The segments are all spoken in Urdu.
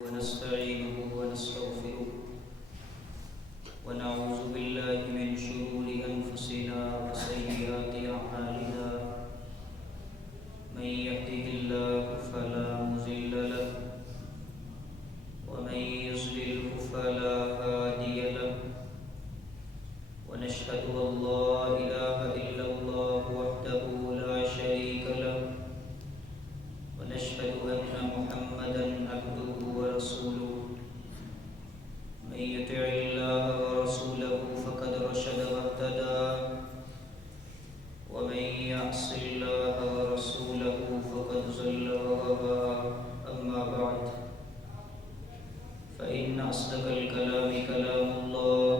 ونستعينه ونستغفره ونعوذ بالله من شرور أنفسنا وسيئات أعمالنا من يهده الله فلا مضل له ومن يضلل فلا هادي له ونشهد أن لا إله إلا الله وحده لا شريك له ونشهد أن محمدا عبده ورسوله من يطع الله ورسوله فقد رشد واهتدى ومن يعص الله ورسوله فقد ضل وغوى أما بعد فإن أصدق الكلام كلام الله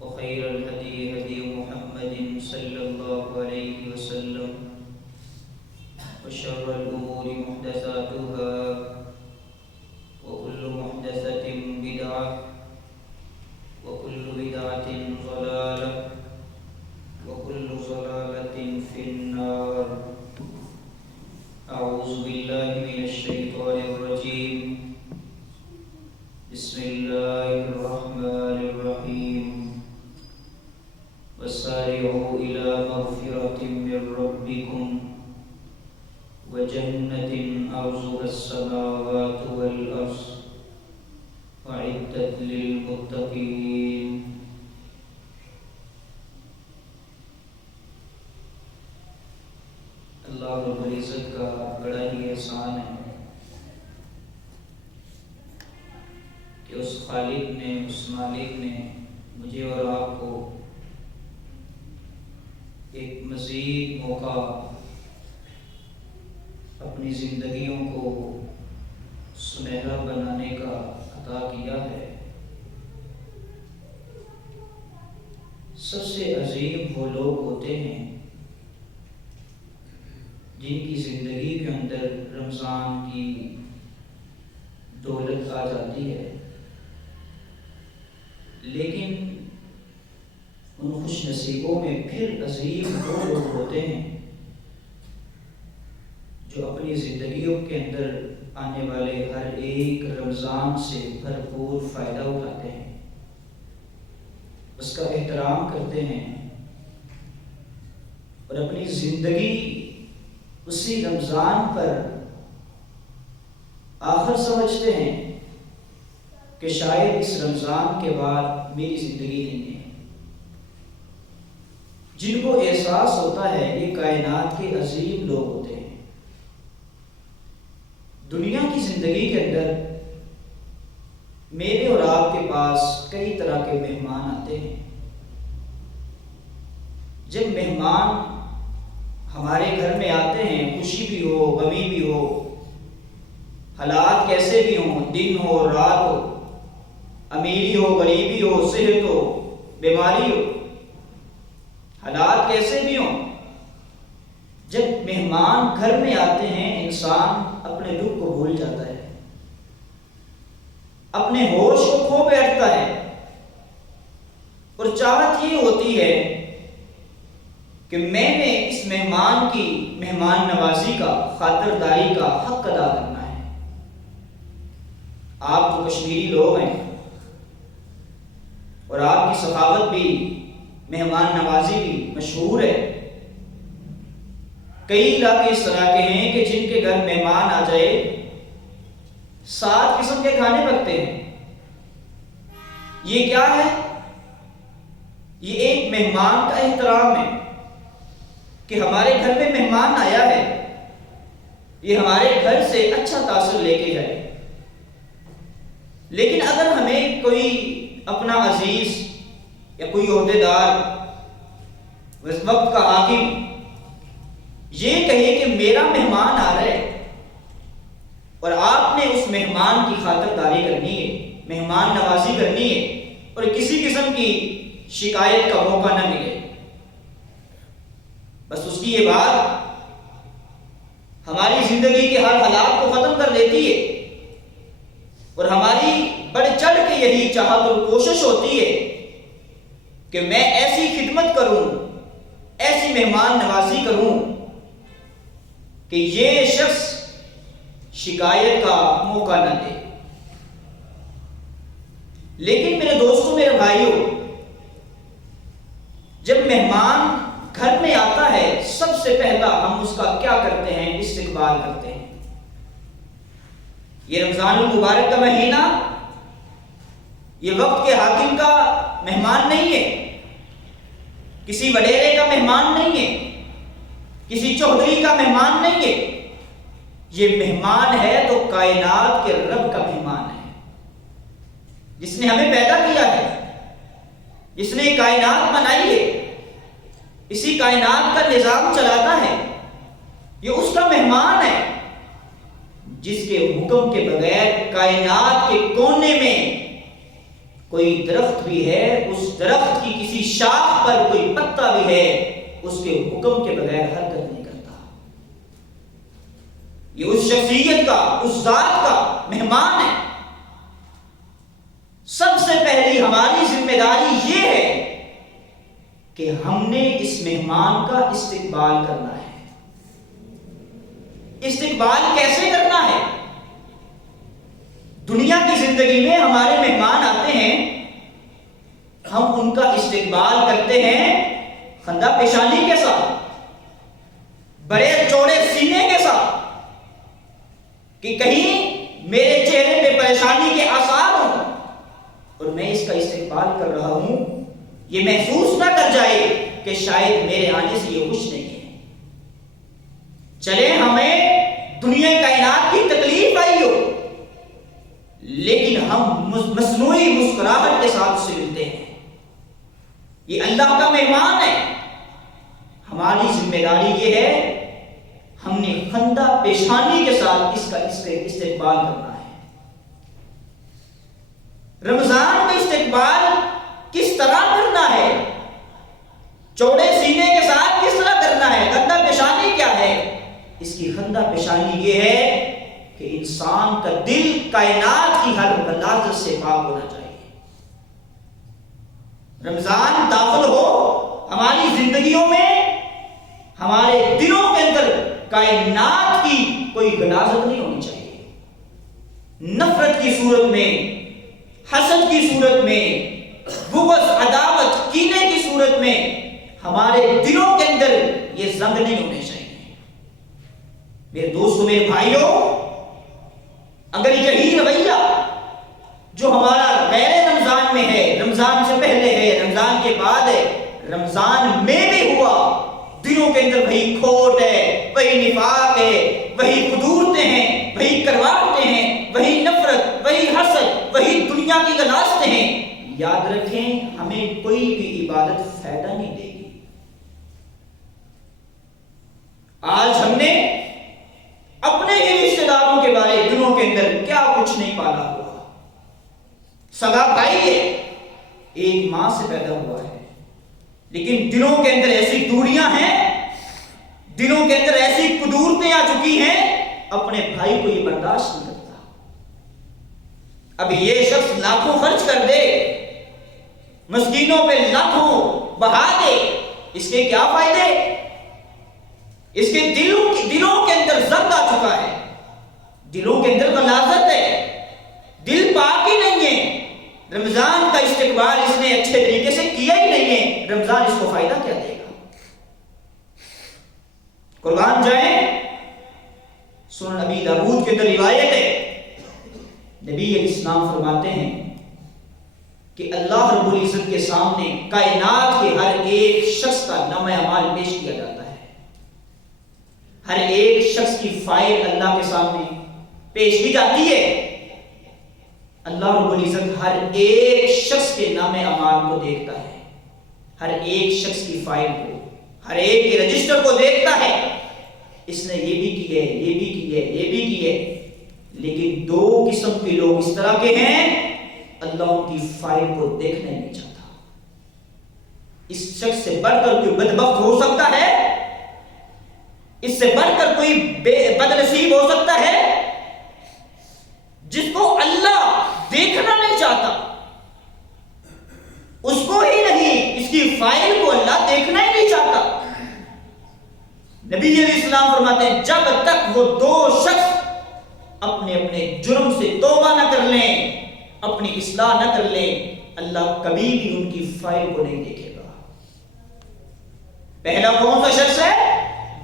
وخير الهدي هدي محمد صلى الله عليه وسلم وشر الأمور محدثاتها وكل محدثة بدعة وكل بدعة ضلالة وكل ضلالة في النار. أعوذ بالله من الشيطان الرجيم. بسم الله الرحمن الرحيم. وسارعوا إلى مغفرة من ربكم وجنة أرضها السماوات والأرض أعدت للمتقين. اللہ رب العزت کا بڑا ہی احسان ہے کہ اس خالق نے، اس مالک نے مجھے اور آپ کو ایک مزید موقع اپنی زندگیوں کو سنہرا بنانے کا عطا کیا ہے. سب سے عظیم وہ لوگ ہوتے ہیں جن کی زندگی کے اندر رمضان کی دولت آ جاتی ہے، لیکن ان خوش نصیبوں میں پھر عظیم وہ لوگ ہوتے ہیں جو اپنی زندگیوں کے اندر آنے والے ہر ایک رمضان سے بھرپور فائدہ اٹھاتے ہیں، اس کا احترام کرتے ہیں اور اپنی زندگی اسی رمضان پر آخر سمجھتے ہیں کہ شاید اس رمضان کے بعد میری زندگی نہیں ہے. جن کو احساس ہوتا ہے یہ کائنات کے عظیم لوگ ہوتے ہیں. دنیا کی زندگی کے اندر میرے اور آپ کے پاس کئی طرح کے مہمان آتے ہیں. جب مہمان ہمارے گھر میں آتے ہیں، خوشی بھی ہو، غمی بھی ہو، حالات کیسے بھی ہوں، دن ہو رات ہو، امیری ہو غریبی ہو، صحت ہو بیماری ہو، حالات کیسے بھی ہوں، جب مہمان گھر میں آتے ہیں انسان اپنے دکھ کو بھول جاتا ہے، اپنے ہوش کو کھو بیٹھتا ہے اور چاہت یہ ہوتی ہے کہ میں نے اس مہمان کی مہمان نوازی کا، خاطرداری کا حق ادا کرنا ہے. آپ تو کشمیری لوگ ہیں اور آپ کی ثقافت بھی، مہمان نوازی بھی مشہور ہے. کئی علاقے اس طرح کے ہیں کہ جن کے گھر مہمان آ جائے 7 قسم کے کھانے پکتے ہیں. یہ کیا ہے؟ یہ ایک مہمان کا احترام ہے کہ ہمارے گھر میں مہمان آیا ہے، یہ ہمارے گھر سے اچھا تاثر لے کے جائے. لیکن اگر ہمیں کوئی اپنا عزیز یا کوئی عہدیدار، اس وقت کا حاکم یہ کہے کہ میرا مہمان آ رہا ہے اور آپ نے اس مہمان کی خاطرداری کرنی ہے، مہمان نوازی کرنی ہے اور کسی قسم کی شکایت کا موقع نہ ملے، بس اس کی یہ بات ہماری زندگی کے ہر حالات کو ختم کر دیتی ہے اور ہماری بڑھ چڑھ کے یہی چاہت اور کوشش ہوتی ہے کہ میں ایسی خدمت کروں، ایسی مہمان نوازی کروں کہ یہ شخص شکایت کا موقع نہ دے۔ لیکن میرے دوستوں، میرے بھائیوں، جب مہمان گھر میں آتا ہے سب سے پہلا ہم اس کا کیا کرتے ہیں؟ استقبال کرتے ہیں۔ یہ رمضان المبارک کا مہینہ یہ وقت کے حاکم کا مہمان نہیں ہے، کسی وڈیرے کا مہمان نہیں ہے، کسی چودھری کا مہمان نہیں ہے، یہ مہمان ہے تو کائنات کے رب کا مہمان ہے، جس نے ہمیں پیدا کیا ہے، جس نے کائنات بنائی ہے، اسی کائنات کا نظام چلاتا ہے، یہ اس کا مہمان ہے، جس کے حکم کے بغیر کائنات کے کونے میں کوئی درخت بھی ہے، اس درخت کی کسی شاخ پر کوئی پتا بھی ہے، اس کے حکم کے بغیر حرکت نہیں کرتا۔ یہ اس شخصیت کا، اس ذات کا مہمان ہے۔ سب سے پہلی ہماری ذمہ داری یہ ہے کہ ہم نے اس مہمان کا استقبال کرنا ہے۔ استقبال کیسے کرنا ہے؟ دنیا کی زندگی میں ہمارے مہمان آتے ہیں، ہم ان کا استقبال کرتے ہیں خندہ پیشانی کے ساتھ، بڑے چوڑے سینے کے ساتھ، کہ کہیں میرے چہرے پہ پریشانی کے آثار ہوں اور میں اس کا استقبال کر رہا ہوں، یہ محسوس نہ کر جائے کہ شاید میرے آنے سے یہ خوش نہیں ہے۔ چلے ہمیں دنیا کائنات کی تکلیف آئی ہو، لیکن ہم مصنوعی مسکراہٹ کے ساتھ اسے ملتے ہیں۔ یہ اللہ کا مہمان ہے۔ ہماری ذمہ داری یہ ہے، ہم نے خندہ پیشانی کے ساتھ اس کا استقبال کرنا ہے۔ رمضان کا استقبال کس طرح کرنا ہے؟ چوڑے سینے کے ساتھ کس طرح کرنا ہے؟ خندہ پیشانی کیا ہے؟ اس کی خندہ پیشانی یہ ہے کہ انسان کا دل کائنات کی ہر غلاظت سے پاک ہونا چاہیے۔ رمضان داخل ہو ہماری زندگیوں میں، ہمارے دلوں کے اندر کائنات کی کوئی غلاظت نہیں ہونی چاہیے۔ نفرت کی صورت میں، حسد کی صورت میں، بغض، عداوت، کینے کی صورت میں ہمارے دلوں کے اندر یہ زنگ نہیں ہونے چاہیے۔ میرے دوستوں، میرے بھائیوں، اگر یہی رویہ جو ہمارا غیر رمضان میں ہے، رمضان سے پہلے ہے، رمضان کے بعد ہے، رمضان میں بھی ہوا، دلوں کے اندر وہی کھوٹ ہے، وہی نفاق ہے، وہی قدورتیں ہیں، وہی کرواہٹیں ہیں، وہی نفرت، وہی حسد، وہی دنیا کی غلاظتیں ہیں، یاد رکھیں ہمیں کوئی بھی عبادت فائدہ نہیں دے گی۔ آج ہم نے اپنے ہی رشتہ داروں کے بارے دلوں کے اندر کیا کچھ نہیں پالا ہوا۔ سگا بھائی ہے، ایک ماں سے پیدا ہوا ہے، لیکن دلوں کے اندر ایسی دوریاں ہیں، دلوں کے اندر ایسی قدورتیں آ چکی ہیں، اپنے بھائی کو یہ برداشت نہیں کرتا۔ اب یہ شخص لاکھوں خرچ کر دے، مسکینوں پہ لاکھوں بہا دے، اس کے کیا فائدے؟ اس کے دلوں کے اندر زنگ آ چکا ہے، دلوں کے اندر غلاظت ہے، دل پاک ہی نہیں ہے۔ رمضان کا استقبال اس نے اچھے طریقے سے کیا ہی نہیں ہے، رمضان اس کو فائدہ کیا دے گا؟ قربان جائیں، سنن ابی داؤد کے اندر روایت ہے، نبی علیہ السلام فرماتے ہیں کہ اللہ رب العزت کے سامنے کائنات کے ہر ایک شخص کا نامہ اعمال پیش کیا جاتا ہے۔ ہر ایک شخص کی فائل اللہ کے سامنے پیش کی جاتی ہے۔ اللہ رب العزت ہر ایک شخص کے نامہ اعمال کو دیکھتا ہے، ہر ایک شخص کی فائل کو، ہر ایک کے رجسٹر کو دیکھتا ہے۔ اس نے یہ بھی کی ہے، یہ بھی کی ہے، یہ بھی کی ہے، لیکن دو قسم کے لوگ اس طرح کے ہیں، اللہ ان کی فائل کو دیکھنا نہیں چاہتا۔ اس شخص سے بڑھ کر کوئی بدبخت ہو سکتا ہے؟ اس سے بڑھ کر کوئی بد نصیب ہو سکتا ہے جس کو اللہ دیکھنا نہیں چاہتا؟ اس کو ہی نہیں، اس کی فائل کو اللہ دیکھنا ہی نہیں چاہتا۔ نبی علیہ السلام فرماتے ہیں جب تک وہ دو شخص اپنے اپنے جرم سے توبہ نہ کر لیں، اپنی اصلاح نہ کر لیں، اللہ کبھی بھی ان کی فائل کو نہیں دیکھے گا۔ پہلا کون سا شخص ہے؟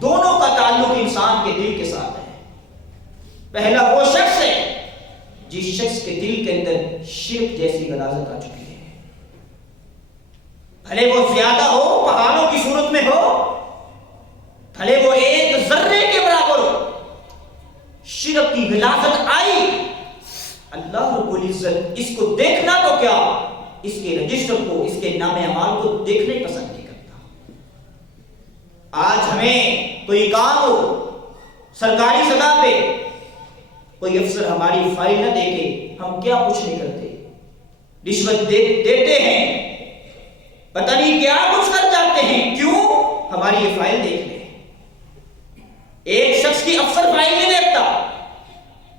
دونوں کا تعلق انسان کے دل کے ساتھ ہے۔ پہلا وہ شخص ہے جس شخص کے دل کے اندر شرک جیسی غلاظت آ چکی ہے، بھلے وہ زیادہ ہو، پہاڑوں کی صورت میں ہو، بھلے وہ ایک ذرے کے برابر ہو، شرک کی غلاظت آئی، اللہ رب العزت اس کو دیکھنا تو کیا، اس کے رجسٹر کو، اس کے نام اعمال کو دیکھنے پسند نہیں کرتا۔ آج ہمیں کوئی کام ہو، سرکاری سطح پہ کوئی افسر ہماری فائل نہ دیکھے، ہم کیا کچھ نہیں کرتے، رشوت دیتے ہیں، پتہ نہیں کیا کچھ کر جاتے ہیں، کیوں؟ ہماری یہ فائل دیکھ لے۔ ایک شخص کی افسر فائل نہیں دیکھتا،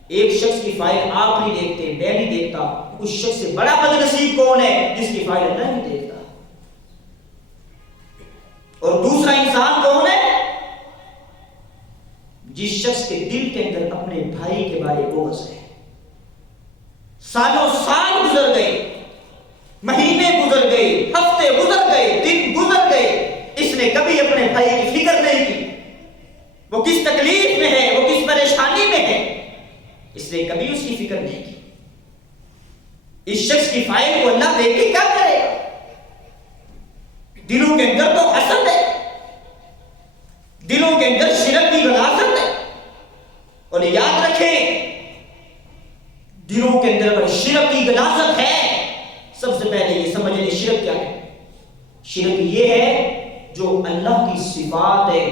ایک شخص کی فائل آپ نہیں دیکھتے، میں نہیں دیکھتا، اس شخص سے بڑا بدنصیب کون ہے جس کی فائل اللہ نہیں دیکھتا؟ اور دوسرا انسان کون ہے؟ جس شخص کے دل کے اندر اپنے بھائی کے بارے بغض ہے، سالوں سال گزر گئے، مہینے گزر گئے، ہفتے گزر گئے، دن گزر گئے، اس نے کبھی اپنے بھائی کی فکر نہیں کی، وہ کس تکلیف میں ہے، وہ کس پریشانی میں ہے، اس نے کبھی اس کی فکر نہیں کی۔ اس شخص کی فائل کو اللہ دیکھ کے کیا کرے گا؟ دلوں کے اندر تو حسد ہے، دلوں کے اندر شرک کی غلاظت ہے، اور یاد رکھیں دلوں کے اندر اگر شرک کی غلاظت ہے، سب سے پہلے یہ سمجھ لیں شرک کیا ہے۔ شرک یہ ہے جو اللہ کی صفات ہے،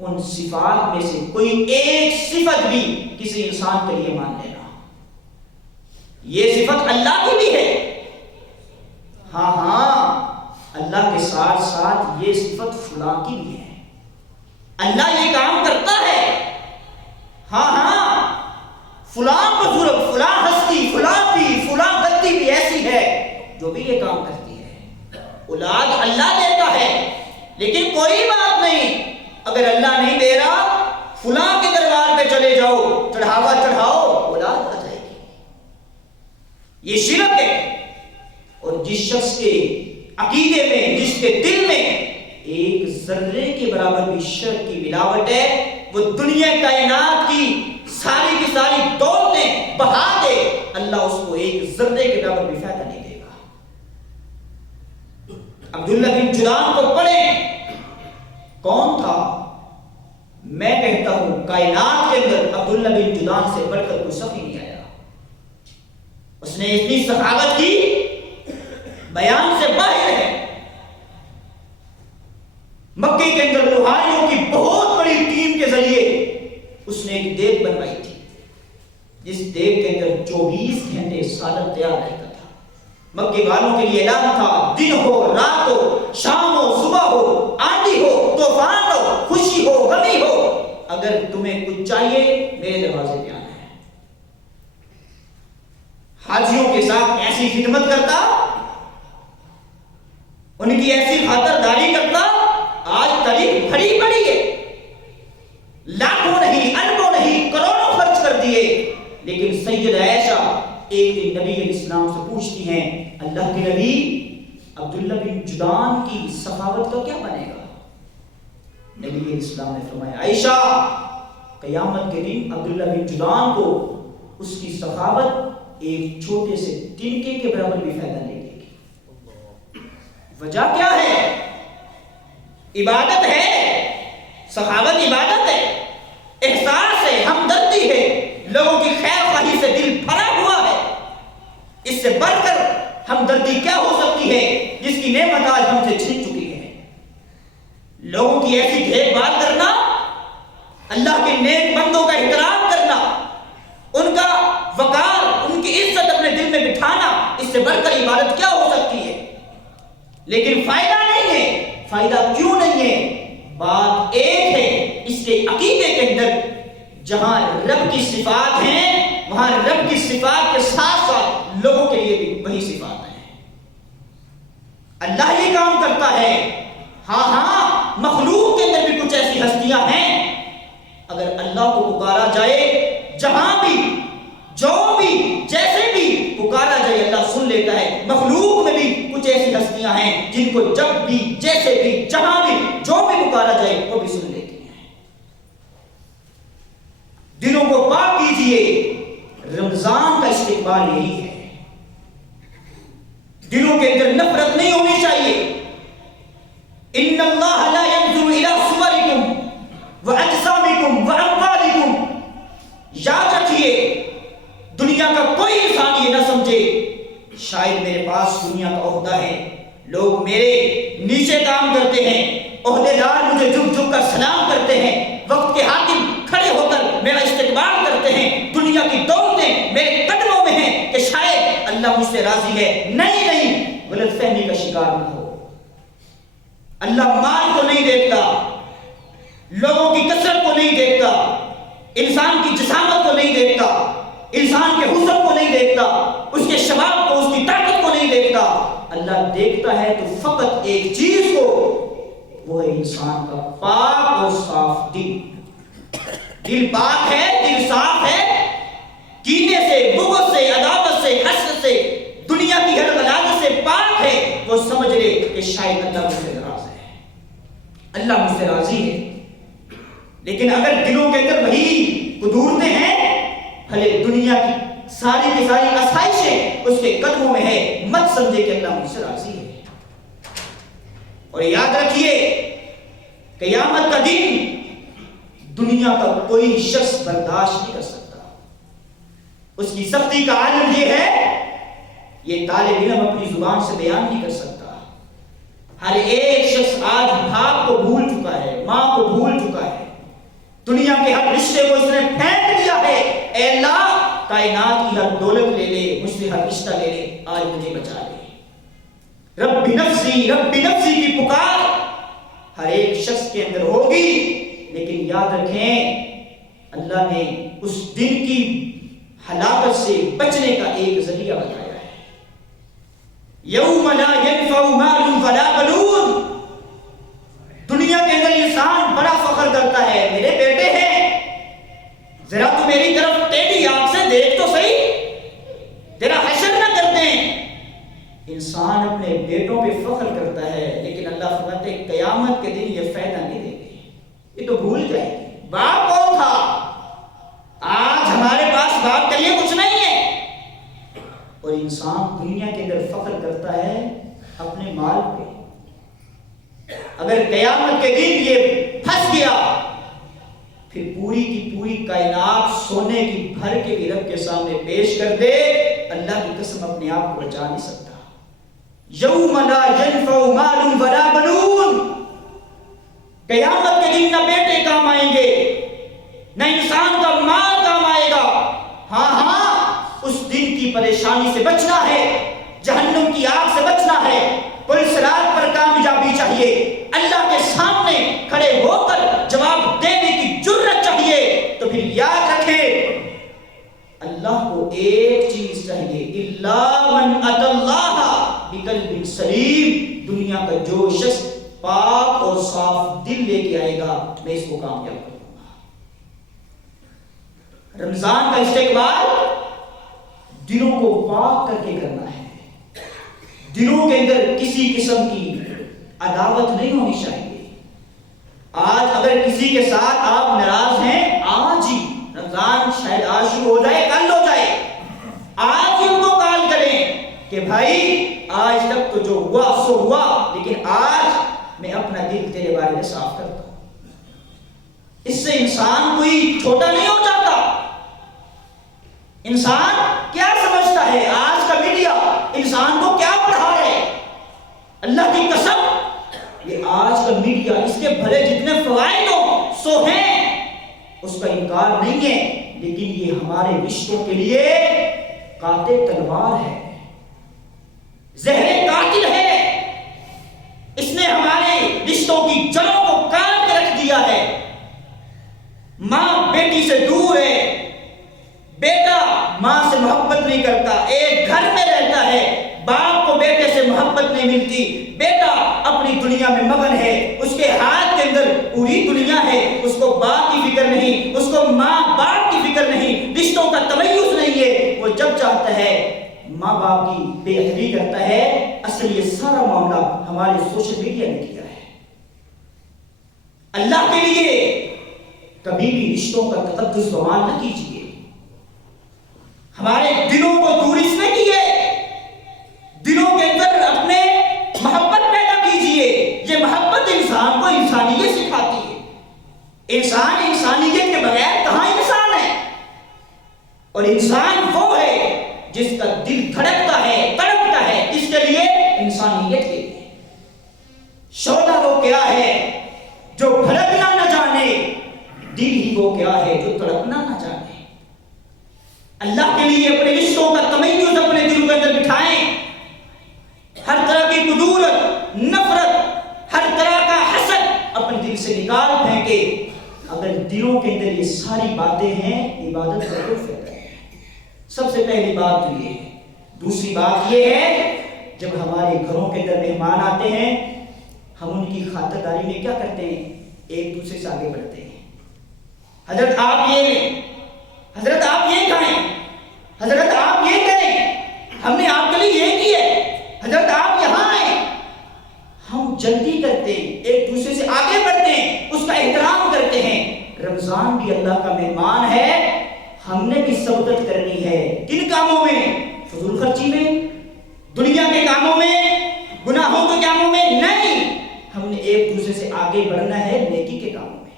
ان صفات میں سے کوئی ایک صفت بھی کسی انسان کے لیے مان لینا۔ یہ صفت اللہ کی بھی ہے، ہاں اللہ کے ساتھ ساتھ یہ صفت فلاں کی بھی ہے، اللہ یہ کام کرتا ہے، ہاں فلاں بزرگ، فلاں ہستی، فلاں بھی، فلاں گدی بھی ایسی ہے جو بھی یہ کام کرتی ہے۔ اولاد اللہ دیتا ہے، لیکن کوئی بات نہیں، اگر اللہ نہیں دے رہا، فلاں کے دربار پہ چلے جاؤ، چڑھاوا چڑھاؤ، اولاد آ جائے گی۔ یہ شرک ہے۔ اور جس شخص کے عقیدے میں، جس کے دل میں ایک ذرے کے برابر بھی شرک کی ملاوٹ ہے، وہ دنیا کائنات کی ساری دولتیں بہا دے، اللہ اس کو ایک ذرے کے برابر بھی فائدہ نہیں دے گا۔ عبداللہ بن جدعان کو پڑھیں، کون تھا؟ میں کہتا ہوں کائنات کے اندر عبداللہ بن جدعان سے بڑھ کر کوئی سخی نہیں آیا۔ اس نے اتنی سخاوت کی، بیان سے باہر ہے۔ مکے کے اندر لوہاریوں کی بہت بڑی ٹیم کے ذریعے اس نے ایک دیگ بنوائی تھی، جس دیگ کے اندر 24 گھنٹے سالن تیار رہتا تھا۔ مکے والوں کے لیے اعلان تھا، دن ہو، رات ہو، شام ہو، صبح ہو، آندھی ہو، طوفان ہو، خوشی ہو، غمی ہو، اگر تمہیں کچھ چاہیے میرے دروازے پہ آنا ہے۔ حاجیوں کے ساتھ ایسی خدمت کرتا، ان کی ایسی خاطرداری کرتا، آج تاریخ بھری پڑی ہے، لاکھوں نہیں، اربوں نہیں، کروڑوں خرچ کر دیے، لیکن سید عائشہ ایک دن نبی علیہ السلام سے پوچھتی ہیں، اللہ کے نبی عبداللہ بن جدعان کی سخاوت کا کیا بنے گا؟ نبی علیہ السلام نے فرمایا، عائشہ قیامت کے دن عبداللہ بن جدعان کو اس کی سخاوت ایک چھوٹے سے تنکے کے برابر بھی فائدہ نہیں دے گی۔ وجہ کیا ہے؟ عبادت ہے، سخاوت عبادت ہے، احساس ہے، ہمدردی ہے، لوگوں کی خیر خواہی سے دل بھرا ہوا ہے۔ اس سے بڑھ کر ہمدردی کیا ہو سکتی ہے جس کی نعمت آج ہم سے چھن چکی ہے؟ لوگوں کی ایسی دیکھ بھال کرنا، اللہ کے نیک بندوں کا احترام کرنا، ان کا وقار، ان کی عزت اپنے دل میں بٹھانا، اس سے بڑھ کر عبادت کیا ہو سکتی ہے؟ لیکن فائدہ نہیں ہے۔ فائدہ کیوں نہیں ہے؟ بات ایک ہے، اس کے عقیدے کے اندر جہاں رب کی صفات ہیں، وہاں رب کی صفات کے ساتھ ساتھ لوگوں کے لیے بھی وہی صفات ہیں۔ اللہ یہ کام کرتا ہے، ہاں مخلوق کے اندر بھی کچھ ایسی ہستیاں ہیں، اگر اللہ کو پکارا جائے، جہاں بھی مخلوق میں بھی کچھ ایسی ہستیاں ہیں جن کو جب بھی جیسے بھی جہاں بھی جو بھی پکارا جائے وہ بھی سن لیتی ہیں. دلوں کو پاک کیجئے، رمضان کا استقبال یہی ہے. دلوں کے اندر نفرت نہیں ہونی چاہیے. ان اللہ لا ينظر الى صورکم واجسامکم واموالکم. یاد رکھیے دنیا کا کوئی انسان یہ نہ سمجھے شاید میرے پاس دنیا کا عہدہ ہے، لوگ میرے نیچے کام کرتے ہیں، عہدے دار مجھے جھک جھک کر سلام کرتے ہیں، وقت کے حاکم کھڑے ہو کر میرا استقبال کرتے ہیں، دنیا کی دولتیں میرے قدموں میں ہیں کہ شاید اللہ مجھ سے راضی ہے. نہیں، غلط فہمی کا شکار نہ ہو. اللہ مال کو نہیں دیکھتا، لوگوں کی کثرت کو نہیں دیکھتا، انسان کی جسامت کو نہیں دیکھتا، انسان کے حسن کو نہیں دیکھتا، اس کے شباب کو، اس کی طاقت کو نہیں دیکھتا. اللہ دیکھتا ہے تو فقط ایک چیز کو، وہ ہے انسان کا پاک اور صاف دل. دل پاک ہے، دل صاف ہے، کینے سے، بغض سے، عداوت سے، حسد سے، دنیا کی ہر غلاظت سے پاک ہے. وہ سمجھ لے کہ شاید اللہ مجھ سے ناراض ہے، اللہ مجھ سے راضی ہے. لیکن اگر دلوں کے اندر وہی قدورتیں ہیں، بھلے دنیا کی ساری کی ساری آسائشیں اس کے قدموں میں ہے، مت سمجھے کہ اللہ مجھ سے راضی ہے. اور یاد رکھیے قیامت کا دن دنیا کا کوئی شخص برداشت نہیں کر سکتا. اس کی سختی کا عالم یہ ہے، یہ طالب علم اپنی زبان سے بیان نہیں کر سکتا. ہر ایک شخص آج باپ کو بھول چکا ہے، ماں کو بھول چکا ہے، دنیا کے ہر رشتے کو اس نے پھینک دیا ہے. اے اللہ کائنات کی ہر دولت لے لے، مجھ سے ہر رشتہ لے لے، آج مجھے بچا لے. رب نفسی رب نفسی کی پکار ہر ایک شخص کے اندر ہوگی. لیکن یاد رکھیں اللہ نے اس دن کی ہلاکت سے بچنے کا ایک ذریعہ بتایا ہے. یوم لا ينفع مال ولا بنون. دنیا کے اندر انسان بڑا فخر کرتا ہے، میرے بیٹے ہیں، ذرا تو میری طرف تیری آنکھ سے دیکھ تو صحیح، تیرا حشر نہ کرتے ہیں. انسان اپنے بیٹوں پہ فخر کرتا ہے، لیکن اللہ فرماتے ہیں قیامت کے دن یہ فائدہ نہیں دے گی، یہ تو بھول جائے گی. باپ کون تھا؟ آج ہمارے پاس باپ کے لیے کچھ نہیں ہے. اور انسان دنیا کے اندر فخر کرتا ہے اپنے مال پہ. اگر قیامت کے دن یہ پھنس گیا پھر پوری کی پوری کائنات سونے کی بھر کے بھی رب کے سامنے پیش کر دے، اللہ کی قسم اپنے آپ کو بچا نہیں سکتا. یوم لا ينفع مال ولا بنون. قیامت کے دن نہ بیٹے کام آئیں گے، نہ انسان کا مال کام آئے گا. ہاں اس دن کی پریشانی سے بچنا ہے، جہنم کی آگ سے بچنا ہے، پل صراط پر کامیابی چاہیے، اللہ کے سامنے کھڑے ہو کر جواب دینے کی جرت چاہیے. تو پھر یاد رکھیں اللہ کو ایک چیز چاہیے، الا من اتى اللہ بقلب سلیم. دنیا کا جو شخص پاک اور صاف دل لے کے آئے گا میں اس کو کامیاب کروں گا. رمضان کا استقبال دلوں کو پاک کر کے کرنا ہے. دلوں کے اندر کسی قسم کی عداوت نہیں ہونی چاہیے. آج اگر کسی کے ساتھ آپ ناراض ہیں، آج ہی رمضان شاید آج شروع ہو جائے، کل ہو جائے، آج ہی ان کو کال کریں کہ بھائی آج تک تو جو ہوا سو ہوا، لیکن آج میں اپنا دل تیرے بارے میں صاف کرتا ہوں. اس سے انسان کوئی چھوٹا نہیں ہو جاتا. انسان کیا سمجھتا ہے؟ آج کا میڈیا انسان کو کیا پڑھا ہے؟ اللہ کی قسم یہ آج کا میڈیا، اس کے بھلے جتنے فوائد ہوں سو ہیں، اس کا انکار نہیں ہے، لیکن یہ ہمارے رشتوں کے لیے قاطع تلوار ہے، زہر قاتل ہے. اس نے ہمارے رشتوں کی جڑوں کو کاٹ کے رکھ دیا ہے. ماں بیٹی سے دور ہے، بیٹا ماں سے محبت نہیں کرتا، ایک گھر میں رہتا ہے، باپ کو بیٹے سے محبت نہیں ملتی، بیٹا اپنی دنیا میں مگن ہے، اس کے ہاتھ کے اندر پوری دنیا ہے، اس کو باپ کی فکر نہیں، اس کو ماں باپ کی فکر نہیں، رشتوں کا تمیز نہیں ہے. وہ جب چاہتا ہے ماں باپ کی بے ادبی کرتا ہے، اصل یہ سارا معاملہ ہمارے سوشل میڈیا نے کیا ہے۔ اللہ کے لیے کبھی بھی رشتوں کا تقدس بوال نہ کیجیے، ہمارے دلوں کو دور اس نے کیے، دلوں کے اندر اپنے محبت پیدا کیجیے۔ یہ محبت انسان کو انسانیت سکھاتی ہے۔ انسان انسانیت کے بغیر کہاں انسان ہے؟ اور انسان وہ ہے جس کا دل دھڑکتا ہے، تڑپتا ہے، کس کے لیے؟ انسانیت کے لیے۔ شودا وہ کیا ہے جو بھڑکنا نہ جانے، دل ہی وہ کیا ہے جو تڑپنا نہ جانے۔ اللہ کے لیے اپنے رشتوں کا تمیز اپنے دل کے اندر بٹھائیں۔ ہر طرح کی کدورت، نفرت، ہر طرح کا حسد اپنے دل سے نکال پھینکے۔ اگر دلوں کے اندر یہ ساری باتیں ہیں، عبادت کا کوئی فائدہ نہیں۔ سب سے پہلی بات تو یہ ہے۔ دوسری بات یہ ہے، جب ہمارے گھروں کے اندر مہمان آتے ہیں، ہم ان کی خاطرداری میں کیا کرتے ہیں؟ ایک دوسرے سے آگے بڑھتے ہیں۔ حضرت آپ یہ لیں، حضرت آپ یہ کھائیں، حضرت آپ یہ کریں، ہم نے آپ کے لیے یہ کیا ہے، حضرت آپ یہاں آئیں۔ ہم جلدی کرتے ہیں، ایک دوسرے سے آگے بڑھتے ہیں، اس کا احترام کرتے ہیں۔ رمضان بھی اللہ کا مہمان ہے، ہم نے بھی سبقت کرنی ہے۔ کن کاموں میں؟ فضول خرچی میں، دنیا کے کاموں میں، گناہوں کے کاموں میں نہیں، ہم نے ایک دوسرے سے آگے بڑھنا ہے نیکی کے کاموں میں۔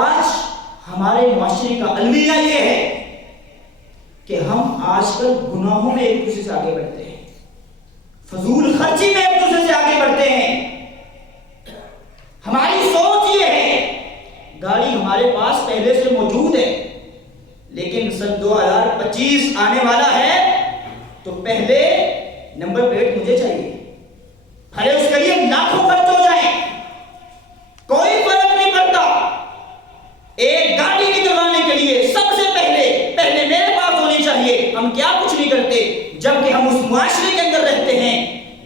آج ہمارے معاشرے کا المیہ یہ ہے کہ ہم آج کل گناہوں میں ایک دوسرے سے آگے بڑھتے ہیں، فضول خرچی میں ایک دوسرے سے آگے بڑھتے ہیں۔ ہماری سوچ یہ ہے، گاڑی ہمارے پاس پہلے سے موجود ہے، لیکن سن 2025 آنے والا ہے تو پہلے نمبر پلیٹ مجھے چاہیے، بھلے اس کے لیے لاکھوں خرچ ہو جائیں، کوئی فرق نہیں پڑتا۔ ایک گاڑی نکلوانے کے لیے سب سے پہلے میرے پاس ہونی چاہیے۔ ہم کیا کچھ نہیں کرتے، جبکہ ہم اس معاشرے کے اندر رہتے ہیں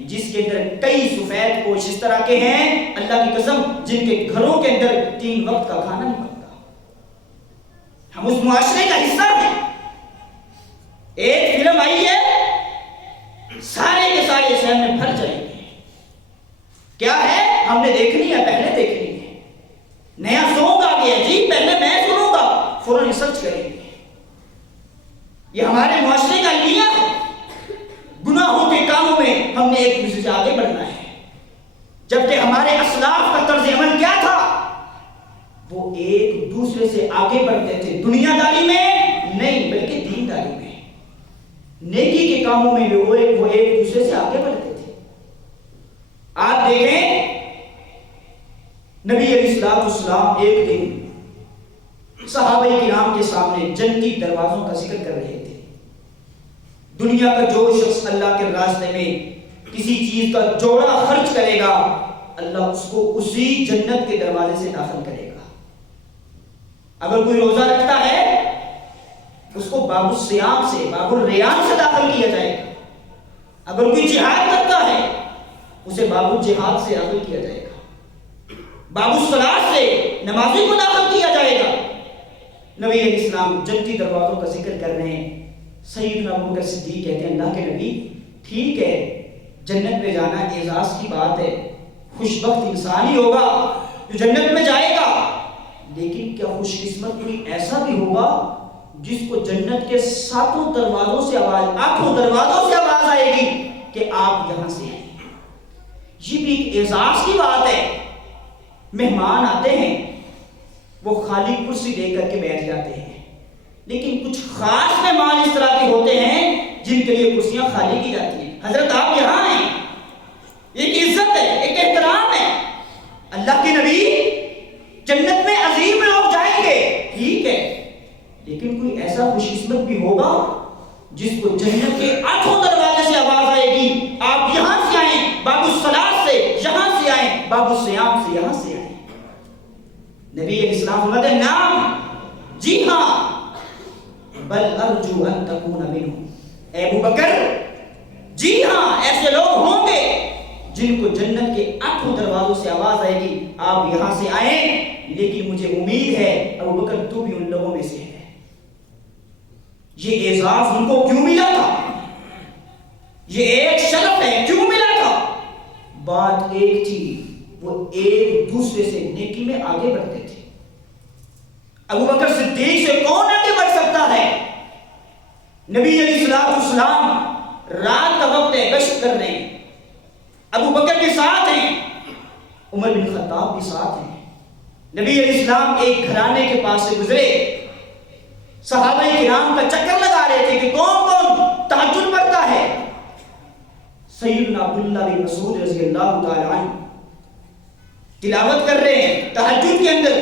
جس کے اندر کئی سفید پوش اس طرح کے ہیں، اللہ کی قسم، جن کے گھروں کے اندر 3 وقت کا کھانا نہیں بنتا۔ ہم اس معاشرے کا حصہ ہیں۔ ایک فلم آئی ہے، سارے کے سارے ذہن میں بھر جائیں گے، کیا ہے؟ ہم نے دیکھنی ہے، پہلے دیکھنی ہے۔ نیا سونگ آ گیا، جی پہلے میں سنوں گا، فوراً سرچ کریں گے۔ یہ ہمارے معاشرے کا لیہ ہے۔ گناہوں کے کاموں میں ہم نے ایک دوسرے سے آگے بڑھنا ہے، جبکہ ہمارے اسلاف کا طرز عمل کیا تھا؟ وہ ایک دوسرے سے آگے بڑھتے تھے، دنیا داری میں نہیں بلکہ دین داری میں، نیکی کے کاموں میں وہ ایک دوسرے سے آگے بڑھتے تھے۔ آپ دیکھیں، نبی علیہ السلام ایک دن صحابہ کرام کے سامنے جنتی دروازوں کا ذکر کر رہے تھے۔ دنیا کا جو شخص اللہ کے راستے میں کسی چیز کا جوڑا خرچ کرے گا، اللہ اس کو اسی جنت کے دروازے سے داخل کرے گا۔ اگر کوئی روزہ رکھتا ہے، اس کو باب الصیام سے، باب الریان سے داخل کیا جائے گا۔ اگر کوئی جہاد کرتا ہے، اسے باب الجہاد سے داخل کیا جائے گا۔ باب الصلاۃ سے نمازی کو داخل کیا جائے گا۔ نبی علیہ السلام جنتی دروازوں کا ذکر کر رہے ہیں۔ سیدنا ابوبکر صدیق کہتے ہیں، اللہ کے نبی، ٹھیک ہے جنت میں جانا اعزاز کی بات ہے، خوش بخت انسان ہی ہوگا جو جنت میں جائے گا، لیکن کیا خوش قسمت کوئی ایسا بھی ہوگا جس کو جنت کے 7 دروازوں سے آواز، 8 دروازوں سے آواز آئے گی کہ آپ یہاں سے آئیں؟ یہ بھی ایک اعزاز کی بات ہے۔ مہمان آتے ہیں، وہ خالی کرسی دے کر کے بیٹھ جاتے ہیں، لیکن کچھ خاص مہمان اس طرح کے ہوتے ہیں جن کے لیے کرسیاں خالی کی جاتی ہیں۔ حضرت آپ یہاں آئیں، ایک عزت ہے، ایک احترام ہے۔ اللہ کے نبی، جنت میں عظیم لوگ جائیں گے، ٹھیک ہے، لیکن کوئی ایسا خوش قسمت بھی ہوگا جس کو جنت کے 8 دروازے سے آواز آئے گی، آپ یہاں سے آئیں، باب الصلاۃ سے یہاں سے آئیں، باب الصیام سے یہاں سے آئیں۔ نبی علیہ السلام فرماتے ہیں، نعم، جی ہاں، بل ارجو ان تکون منہم، اے ابوبکر، جی ہاں، ایسے لوگ ہوں گے جن کو جنت کے 8 دروازوں سے آواز آئے گی، آپ یہاں سے آئیں، لیکن مجھے امید ہے ابوبکر تو بھی ان لوگوں میں سے ہے۔ یہ اعزاز ان کو کیوں ملا تھا؟ یہ ایک شرف ہے، کیوں ملا تھا؟ بات ایک تھی، وہ ایک دوسرے سے نیکی میں آگے بڑھتے تھے۔ ابو بکر صدیق سے کون آگے بڑھ سکتا ہے؟ نبی علیہ السلام رات کا وقت ہے، گشت کر رہے ہیں، ابو بکر کے ساتھ ہیں، عمر بن خطاب بھی ساتھ ہیں۔ نبی علیہ السلام ایک گھرانے کے پاس سے گزرے، صحابہ کرام کا چکر لگا رہے تھے کہ کون کون تہجد پڑھتا ہے۔ سیدنا عبداللہ بن مسعود رضی اللہ تعالی عنہ تلاوت کر رہے ہیں تہجد کے اندر،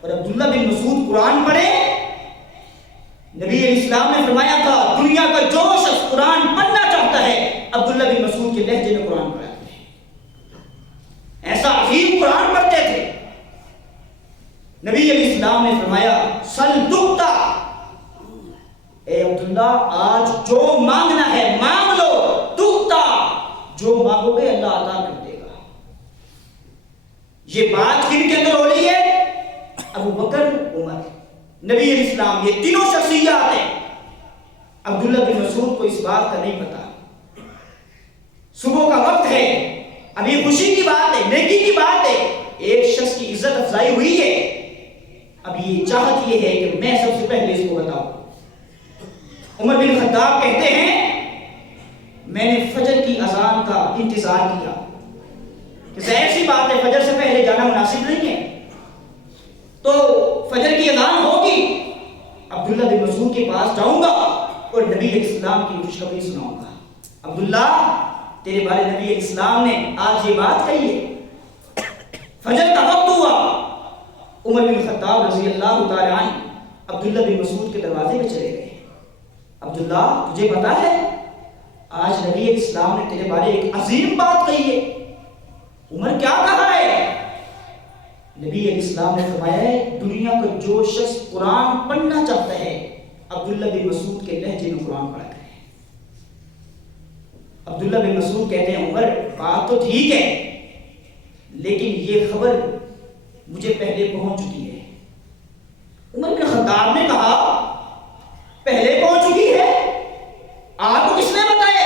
اور عبداللہ بن مسعود قرآن پڑھے۔ نبی علیہ السلام نے فرمایا تھا دنیا کا جو شخص قرآن پڑھنا چاہتا ہے عبداللہ بن مسعود کے لہجے میں قرآن پڑھا کرے۔ ایسا عظیم قرآن پڑھتے تھے۔ نبی علیہ السلام نے فرمایا سل تؤتا، اے عبداللہ آج جو مانگنا ہے مانگ لو، تؤتا، جو مانگو گے اللہ عطا کر دے گا۔ یہ بات کن کے اندر ہو رہی ہے؟ ابو بکر، عمر، نبی علیہ السلام، یہ تینوں شخصیات ہیں۔ عبداللہ بن مسعود کو اس بات کا نہیں پتا۔ صبح کا وقت ہے، ابھی خوشی کی بات ہے، نیکی کی بات ہے، ایک شخص کی عزت افزائی ہوئی ہے، اب یہ چاہت یہ ہے کہ میں سب سے پہلے اس کو بتاؤں۔ عمر بن خطاب کہتے ہیں میں نے فجر کی اذان کا انتظار کیا کہ ظاہر سی بات ہے فجر سے پہلے جانا مناسب نہیں ہے، تو فجر کی اذان ہوگی، عبداللہ بن مسعود کے پاس جاؤں گا اور نبی علیہ السلام کی خوشخبری سناؤں گا۔ عبداللہ تیرے بارے نبی علیہ السلام نے آج یہ بات کہی ہے۔ فجر کا وقت ہوا، عمر بن خطاب رضی اللہ تعالی عنہ عبداللہ بن مسعود کے دروازے پہ چلے گئے۔ عبداللہ تجھے پتا ہے آج نبی علیہ السلام نے تیرے بارے ایک عظیم بات کہی ہے۔ عمر کیا کہا ہے؟ نبی علیہ السلام نے فرمایا ہے دنیا کا جو شخص قرآن پڑھنا چاہتا ہے عبداللہ بن مسعود کے لہجے میں قرآن پڑھا کرے۔ عبداللہ بن مسعود کہتے ہیں عمر بات تو ٹھیک ہے لیکن یہ خبر مجھے پہلے پہنچ چکی ہے۔ عمر بن خطاب نے کہا پہلے پہنچ چکی ہے، آپ کو کس نے بتایا؟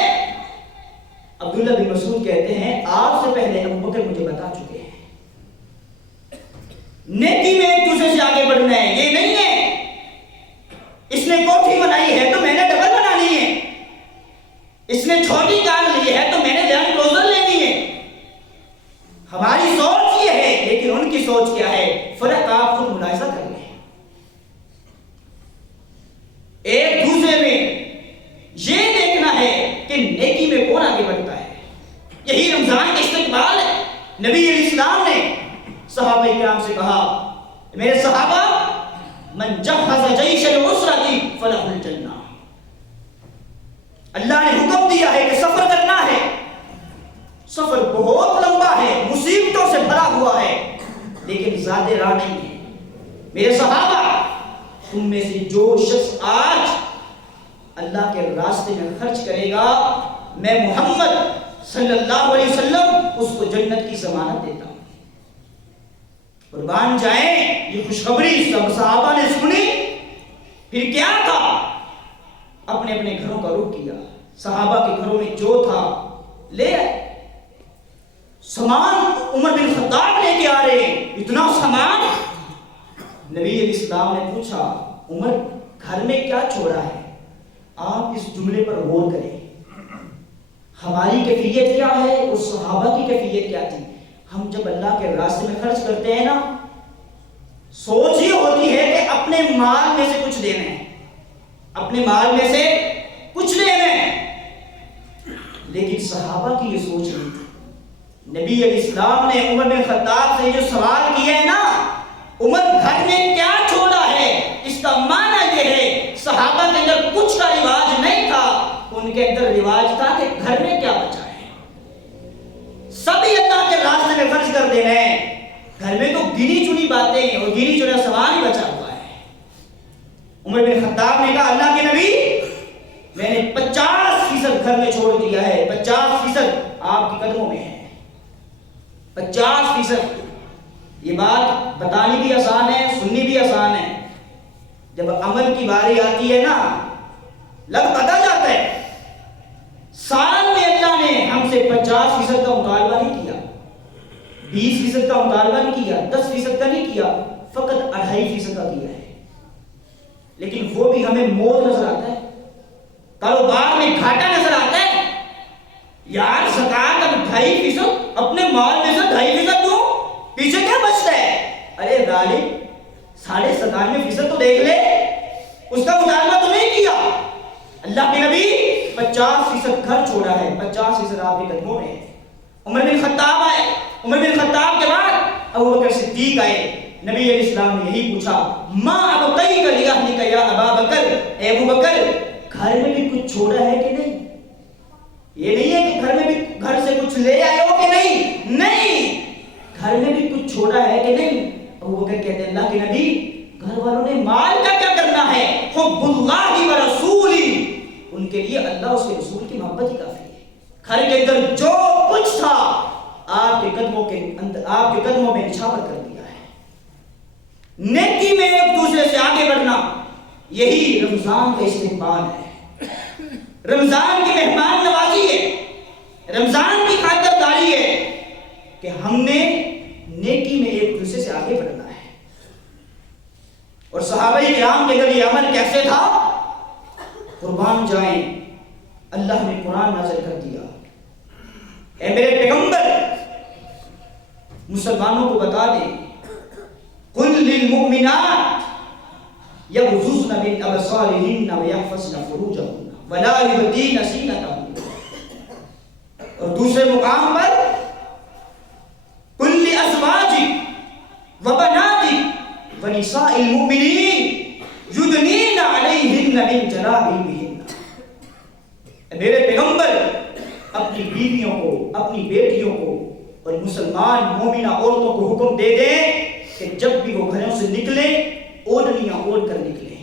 عبداللہ بن مسعود کہتے ہیں آپ سے پہلے ابو بکر مجھے بتا چکے ہیں۔ نیکی میں ایک دوسرے سے آگے بڑھنا ہے، یہ نہیں ہے اس نے کوٹھی بنائی ہے تو میں نے ڈبل بنانی ہے، اس نے چھوٹی کار لی ہے تو میں نے لینڈ کروزر لینی ہے۔ ہماری سوچ یہ ہے لیکن ان کی سوچ کیا ہے، فرق آپ خود ملاحظہ کر لیں۔ ایک دوسرے میں یہ دیکھنا ہے کہ نیکی میں کون آگے بڑھتا ہے۔ یہی رمضان کا استقبال ہے۔ نبی علیہ السلام نے صحابہ کرام سے کہا میرے صحابہ من جہز جیش العسرۃ فلہ الجنہ، اللہ نے حکم دیا ہے کہ سفر کرنا ہے، سفر بہت لمبا ہے، مصیبتوں سے بھرا ہوا ہے لیکن زیادہ راہ نہیں ہے۔ میرے صحابہ تم میں سے جو شخص آج اللہ کے راستے میں خرچ کرے گا میں محمد صلی اللہ علیہ وسلم اس کو جنت کی ضمانت دیتا ہوں۔ قربان جائیں یہ خوشخبری سب صحابہ نے سنی، پھر کیا تھا؟ اپنے اپنے گھروں کا رخ کیا، صحابہ کے گھروں میں جو تھا لے آئے۔ سامان عمر بن خطاب لے کے آ رہے ہیں، اتنا سامان۔ نبی علیہ السلام نے پوچھا عمر گھر میں کیا چھوڑا ہے؟ آپ اس جملے پر غور کریں، ہماری کیفیت کیا ہے اور صحابہ کی کیفیت کیا تھی۔ ہم جب اللہ کے راستے میں خرچ کرتے ہیں نا، سوچ یہ ہوتی ہے کہ اپنے مال میں سے کچھ دینا ہے، اپنے مال میں سے کچھ دینا ہے، لیکن صحابہ کی یہ سوچ نہیں تھی۔ نبی علیہ السلام نے عمر بن خطاب سے جو سوال کیا ہے نا، عمر گھر میں کیا چھوڑا ہے، اس کا معنی یہ ہے صحابہ کے اندر کچھ کا رواج نہیں تھا، ان کے اندر رواج تھا کہ گھر میں کیا بچا ہے۔ سبھی اللہ کے راستے میں خرچ کر دینا ہے، گھر میں تو گنی چنی باتیں اور گنی چنا سامان ہی بچا ہوا ہے۔ عمر بن خطاب نے کہا اللہ کے نبی میں نے 50% گھر میں چھوڑ دیا ہے، 50% آپ کے قدموں میں ہے۔ 50%، یہ بات بتانی بھی آسان ہے، سننی بھی آسان ہے۔ جب عمل کی باری آتی ہے نا لگ پتا جاتا ہے. سال میں اللہ نے ہم سے 50% کا مطالبہ نہیں کیا, 20% کا مطالبہ نہیں کیا, 10% کا نہیں کیا, فقط 2.5% کا کیا ہے. لیکن وہ بھی ہمیں موت نظر آتا ہے, کاروبار میں گھاٹا نظر آتا ہے. یار زکات اب 2.5%, اپنے مال میں سے 2.5% دو, پیچھے کیا بچتا ہے؟ ارے غالب 97.5% تو دیکھ لے, اس کا مطالبہ تو نہیں کیا. اللہ کے نبی 50% گھر چھوڑا ہے, 50% آپ کے قدموں میں ہے. عمر بن خطاب آئے, عمر بن خطاب کے بعد ابو بکر صدیق آئے. نبی علیہ السلام نے یہی پوچھا, ما ابقیک لاہلک یا ابا بکر, اے ابو بکر گھر میں بھی کچھ چھوڑا ہے کہ نہیں؟ یہ نہیں ہے کہ گھر میں بھی گھر سے کچھ لے آئے ہو کہ نہیں, نہیں, گھر میں بھی کچھ چھوڑا ہے کہ نہیں؟ ابو بکر کہتے ہیں اللہ کے نبی گھر والوں نے مال کا کیا کرنا ہے, حب اللہ و رسولی, ان کے لیے اللہ اس کے رسول کی محبت ہی کافی ہے. گھر کے اندر جو کچھ تھا آپ کے قدموں میں نچھاور کر دیا ہے. نیکی میں ایک دوسرے سے آگے بڑھنا, یہی رمضان کا استقبال ہے, رمضان کی مہمان نوازی ہے, رمضان کی خاطرداری ہے کہ ہم نے نیکی میں ایک دوسرے سے آگے بڑھنا ہے. اور صحابہ کرام کے اندر یہ عمل کیسے تھا؟ قربان جائیں, اللہ نے قرآن نازل کر دیا, اے میرے پیغمبر مسلمانوں کو بتا دیں, قل للمؤمنات یغضضن من ابصارهن ویحفظن فروجهن ولا یبدین زینتهن. اور دوسرے مقام پر قل لازواجک وبناتک ونساء المؤمنین یدنین علیہن من جلابیبہن. میرے پیغمبر اپنی بیویوں کو, اپنی بیٹیوں کو اور مسلمان مومنہ عورتوں کو حکم دے دیں کہ جب بھی وہ گھروں سے نکلے اوڑھنیاں اوڑھ کر نکلے.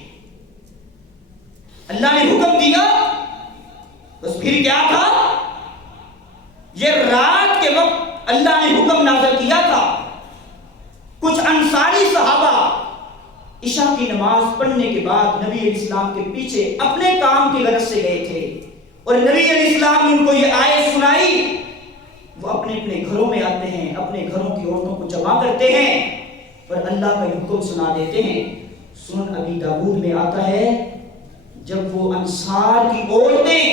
اللہ نے حکم دیا, بس پھر کیا تھا؟ یہ رات کے وقت اللہ نے حکم نازل کیا تھا. کچھ انصاری صحابہ عشاء کی نماز پڑھنے کے بعد نبی علیہ السلام کے پیچھے اپنے کام کی غرض سے گئے تھے, اور نبی علیہ السلام نے ان کو یہ آیت سنائی. وہ اپنے اپنے گھروں میں آتے ہیں, اپنے گھروں کی عورتوں کو جمع کرتے ہیں اور اللہ کا یہ حکم سنا دیتے ہیں. سنن ابی داؤد میں آتا ہے جب وہ انصار کی عورتیں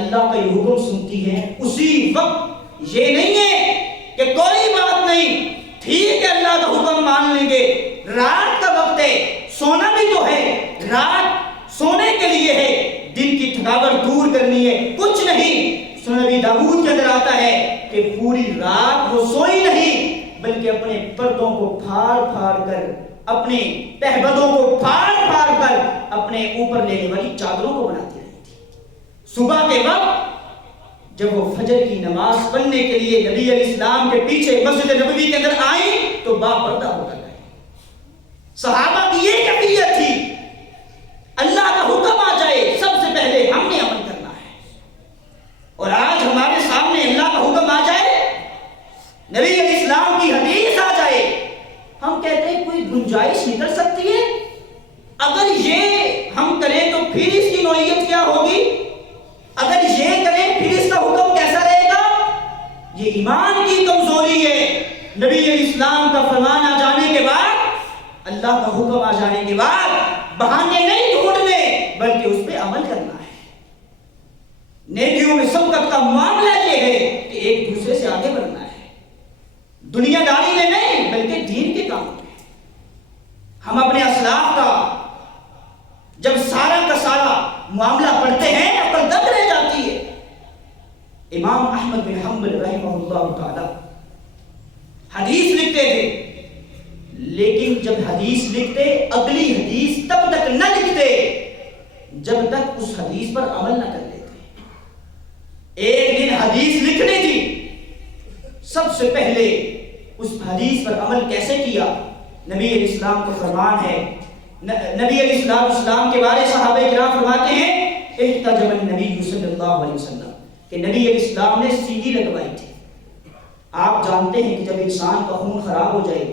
اللہ کا یہ حکم سنتی ہیں, اسی وقت یہ نہیں ہے کہ کوئی بات نہیں, ٹھیک ہے اللہ کا حکم مان لیں گے, رات کا وقت ہے, سونا بھی تو ہے, رات سونے کے لیے ہے, دن کی تھکاوٹ دور کرنی ہے, کچھ نہیں. سنن ابی داؤد کے اندر آتا ہے کہ پوری رات وہ سوئی نہیں بلکہ اپنے پردوں کو پھاڑ پھاڑ کر, اپنے تہبدوں کو پھاڑ پھاڑ کر اپنے اوپر لینے والی چادروں کو بناتی رہی تھی. صبح کے وقت جب وہ فجر کی نماز پڑھنے کے لیے نبی علیہ السلام کے پیچھے مسجد نبوی کے اندر آئیں تو باپردہ ہو کر گئے. صحابہ کی یہ کیفیت تھی, اللہ کا حکم آ جائے سب سے پہلے ہم نے عمل کرنا ہے. اور آج ہمارے سامنے اللہ کا حکم آ جائے, نبی علیہ السلام کی حدیث آ جائے, ہم کہتے ہیں کوئی گنجائش نکل سکتی ہے؟ اگر یہ ہم کریں تو پھر اس کی نوعیت کیا ہوگی؟ اگر یہ کریں پھر اس کا حکم کیسا رہے گا؟ یہ ایمان کی کمزوری ہے. نبی علیہ السلام کا فرمان آ جانے کے بعد, اللہ کا حکم آ جانے کے بعد بہانے نہیں ڈھونڈنے بلکہ اس پہ عمل کرنا ہے. نیکیوں میں سبقت کا معاملہ یہ ہے کہ ایک دوسرے سے آگے بڑھنا ہے, دنیا داری میں نہیں بلکہ دین کے کام میں. ہم اپنے اسلاف کا جب سارا کا سارا معاملہ پڑھتے ہیں عقل دنگ رہ جاتی ہے. امام احمد بن حنبل رحمہ اللہ تعالی حدیث لکھتے تھے, لیکن جب حدیث لکھتے اگلی حدیث تب تک نہ لکھتے جب تک اس حدیث پر عمل نہ کر لیتے. ایک دن حدیث لکھنی تھی, سب سے پہلے اس حدیث پر عمل کیسے کیا؟ نبی علیہ السلام کا فرمان ہے, نبی علیہ السلام کے بارے صحابہ کرام فرماتے ہیں احتجم النبی صلی اللہ علیہ وسلم کہ نبی علیہ السلام نے سیڑھی لگوائی تھی. آپ جانتے ہیں کہ جب انسان کا خون خراب ہو جائے,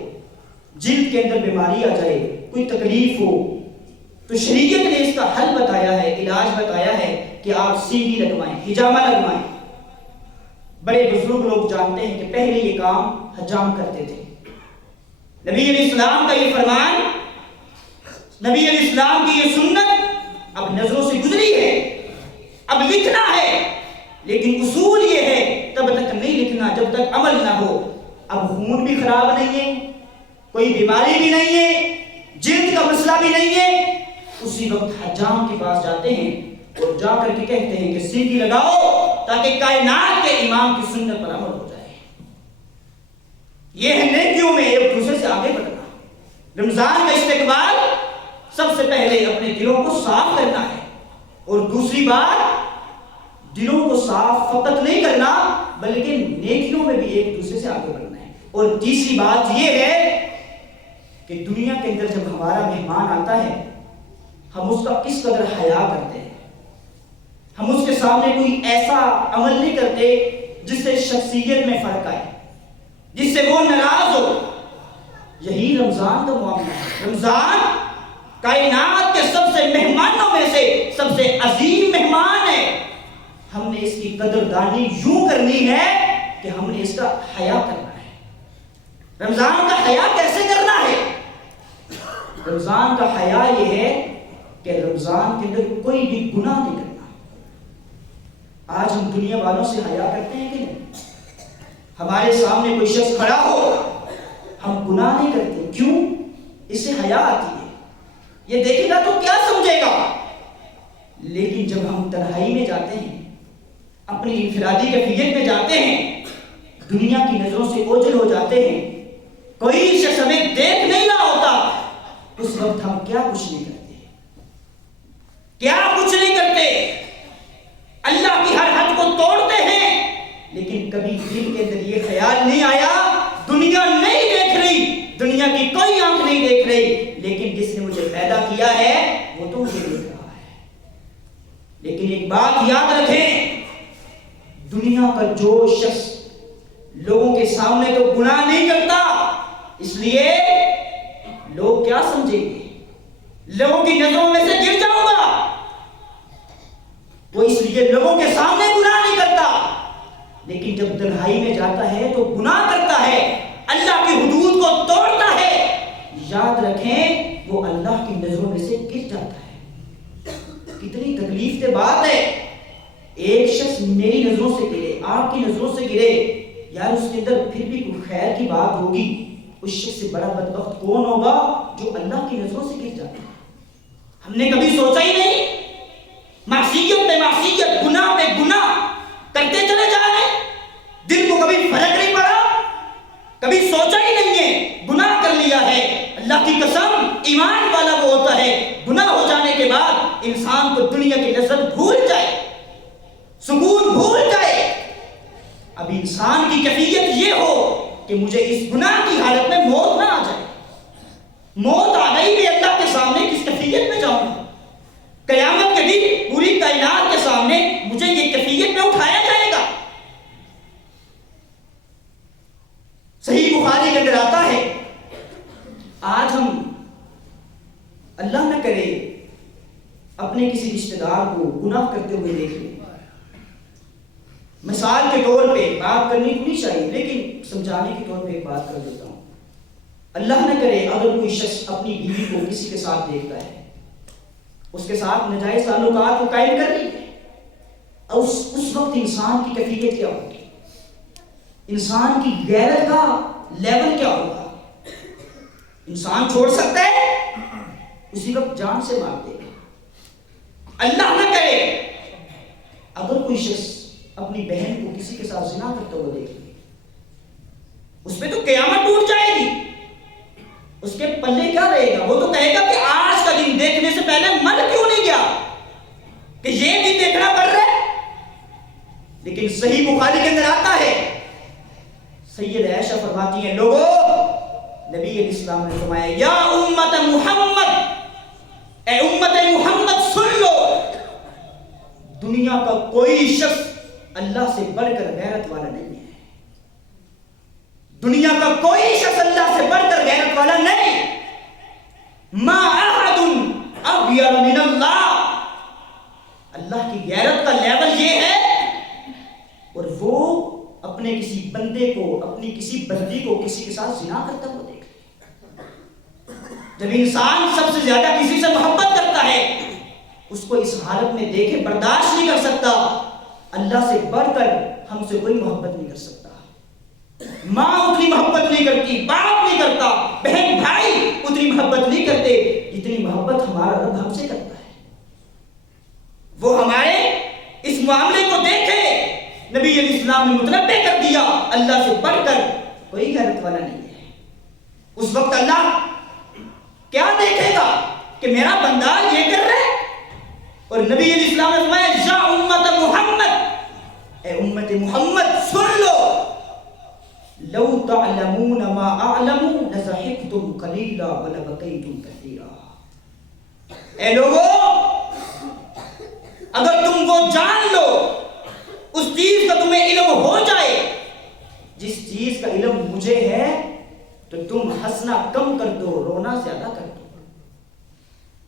جلد کے اندر بیماری آ جائے, کوئی تکلیف ہو, تو شریعت نے اس کا حل بتایا ہے، علاج بتایا ہے کہ آپ سیدھی لگوائیں، حجامہ لگوائیں۔ بڑے بزرگ لوگ جانتے ہیں کہ پہلے یہ کام حجام کرتے تھے۔ نبی علیہ السلام کا یہ فرمان، نبی علیہ السلام کی یہ سنت اب نظروں سے گزری ہے، اب لکھنا ہے، لیکن اصول یہ ہے تب تک نہیں لکھنا جب تک عمل نہ ہو۔ اب خون بھی خراب نہیں ہے، کوئی بیماری بھی نہیں ہے، جلد کا مسئلہ بھی نہیں ہے، اسی وقت حجام کے پاس جاتے ہیں اور جا کر کے کہتے ہیں کہ سیدھی لگاؤ تاکہ کائنات کے امام کی سنت پر عمل ہو جائے۔ یہ ہے نیکیوں میں ایک دوسرے سے آگے بڑھنا۔ رمضان کا استقبال سب سے پہلے اپنے دلوں کو صاف کرنا ہے، اور دوسری بات دلوں کو صاف فقط نہیں کرنا بلکہ نیکیوں میں بھی ایک دوسرے سے آگے بڑھنا ہے۔ اور تیسری بات یہ ہے کہ دنیا کے اندر جب ہمارا مہمان آتا ہے ہم اس کا کس قدر حیا کرتے ہیں، ہم اس کے سامنے کوئی ایسا عمل نہیں کرتے جس سے شخصیت میں فرق آئے، جس سے وہ ناراض ہو۔ یہی رمضان کا معاملہ ہے۔ رمضان کائنات کے سب سے مہمانوں میں سے سب سے عظیم مہمان ہے۔ ہم نے اس کی قدردانی یوں کرنی ہے کہ ہم نے اس کا حیا کرنا ہے۔ رمضان کا حیا کیسے کرنا ہے؟ رمضان کا حیا یہ ہے کہ رمضان کے اندر کوئی بھی گناہ نہیں کرنا۔ آج ہم دنیا والوں سے حیا کرتے ہیں کہ نہیں؟ ہمارے سامنے کوئی شخص کھڑا ہو ہم گناہ نہیں کرتے، کیوں؟ اس سے حیا آتی ہے، یہ دیکھے گا تو کیا سمجھے گا۔ لیکن جب ہم تنہائی میں جاتے ہیں، اپنی انفرادی کیفیت میں جاتے ہیں، دنیا کی نظروں سے اوجھل ہو جاتے ہیں، کوئی شخص ہمیں دیکھ نہیں رہا ہوتا، اس وقت ہم کیا کچھ نہیں کرتے، کیا کچھ نہیں کرتے، اللہ کی ہر حد کو توڑتے ہیں، لیکن کبھی دل کے اندر یہ خیال نہیں آیا دنیا نہیں دیکھ رہی، دنیا کی کوئی آنکھ نہیں دیکھ رہی، لیکن جس نے مجھے پیدا کیا ہے وہ تو مجھے دیکھ رہا ہے۔ لیکن ایک بات یاد رکھیں، دنیا کا جو شخص لوگوں کے سامنے تو گناہ نہیں کرتا، اس لیے لوگ کیا سمجھیں گے، لوگوں کی نظروں میں سے گر جاؤں گا، وہ اس لیے لوگوں کے سامنے گناہ نہیں کرتا، لیکن جب تنہائی میں جاتا ہے تو گناہ کرتا ہے، اللہ کی حدود کو توڑتا ہے، یاد رکھیں وہ اللہ کی نظروں میں سے گر جاتا ہے۔ کتنی تکلیف دہ بات ہے، ایک شخص میری نظروں سے گرے، آپ کی نظروں سے گرے، یار اس کے اندر پھر بھی کوئی خیر کی بات ہوگی، اس شخص سے بڑا بدبخت کون ہوگا جو اللہ کی نظروں سے گر جاتا ہے۔ ہم نے کبھی سوچا ہی نہیں، معصیت پہ معصیت، گناہ پہ گناہ کرتے چلے جا رہے ہیں، دل کو کبھی فرق نہیں پڑا، کبھی سوچا ہی نہیں ہے، گناہ کر لیا ہے۔ اللہ کی قسم، ایمان والا وہ ہوتا ہے گناہ ہو جانے کے بعد انسان کو دنیا کی لذت بھول جائے، سکون بھول جائے۔ اب انسان کی کیفیت یہ ہو کہ مجھے اس گناہ کی حالت میں موت نہ آ جائے، موت آ گئی بھی اللہ کے سامنے کس کیفیت میں جاؤں گا؟ قیامت کے دن پوری کائنات کے سامنے مجھے یہ کیفیت میں اٹھایا جائے گا۔ صحیح بخاری کے اندر آتا ہے، آج ہم اللہ نہ کرے اپنے کسی رشتہ دار کو گناہ کرتے ہوئے دیکھ لیں، مثال کے طور پہ بات کرنی تو نہیں چاہیے لیکن سمجھانے کے طور پہ ایک بات کر دیتا ہوں، اللہ نہ کرے اگر کوئی شخص اپنی بیوی کو کسی کے ساتھ دیکھتا ہے، اس کے ساتھ ناجائز تعلقات کو قائم کر لی، اور اس وقت انسان کی کیفیت کیا ہوگی، انسان کی غیرت کا لیول کیا ہوگا؟ انسان چھوڑ سکتا ہے؟ اسی وقت جان سے مار دے گا۔ اللہ نہ کرے اگر کوئی شخص اپنی بہن کو کسی کے ساتھ زنا کرتے ہوئے دیکھ لے، اس پہ تو قیامت ٹوٹ جائے گی، اس کے پلے کیا رہے گا؟ وہ تو کہے گا کہ آج کا دن دیکھنے سے پہلے مر کیوں نہیں گیا کہ یہ دن دیکھنا پڑ رہا ہے۔ لیکن صحیح بخاری کے اندر آتا ہے، سید عائشہ فرماتی ہیں، لوگوں نبی علیہ السلام نے فرمایا، یا امت محمد، اے امت محمد سن لو، دنیا کا کوئی شخص اللہ سے بڑھ کر غیرت والا نہیں ہے، دنیا کا کوئی شخص اللہ سے بڑھ کر غیرت والا نہیں، ما احد ابیض اللہ کی غیرت کا لیول یہ ہے، اور وہ اپنے کسی بندے کو، اپنی کسی بندی کو کسی کے ساتھ زنا کرتا ہوا دیکھ. جب انسان سب سے زیادہ کسی سے محبت کرتا ہے، اس کو اس حالت میں دیکھے برداشت نہیں کر سکتا. اللہ سے بڑھ کر ہم سے کوئی محبت نہیں کر سکتا. ماں اتنی محبت نہیں کرتی، باپ نہیں کرتا، بہن بھائی اتنی محبت نہیں کرتے جتنی محبت ہمارا رب ہم سے کرتا ہے. وہ ہمارے اس معاملے کو دیکھے. نبی علیہ السلام نے متنبع کر دیا، اللہ سے بڑھ کر کوئی غیرت والا نہیں ہے. اس وقت اللہ کیا دیکھے گا کہ میرا بندہ یہ کر رہا ہے. اور نبی علیہ السلام نے فرمایا یا امت محمد، اے امت محمد سن لو، لو تعلمون ما اعلم لضحكتم قليلا ولبكيتم كثيرا. اے لوگوں، اگر تم وہ جان لو، اس چیز کا تمہیں علم ہو جائے جس چیز کا علم مجھے ہے، تو تم ہنسنا کم کر دو، رونا زیادہ کر دو.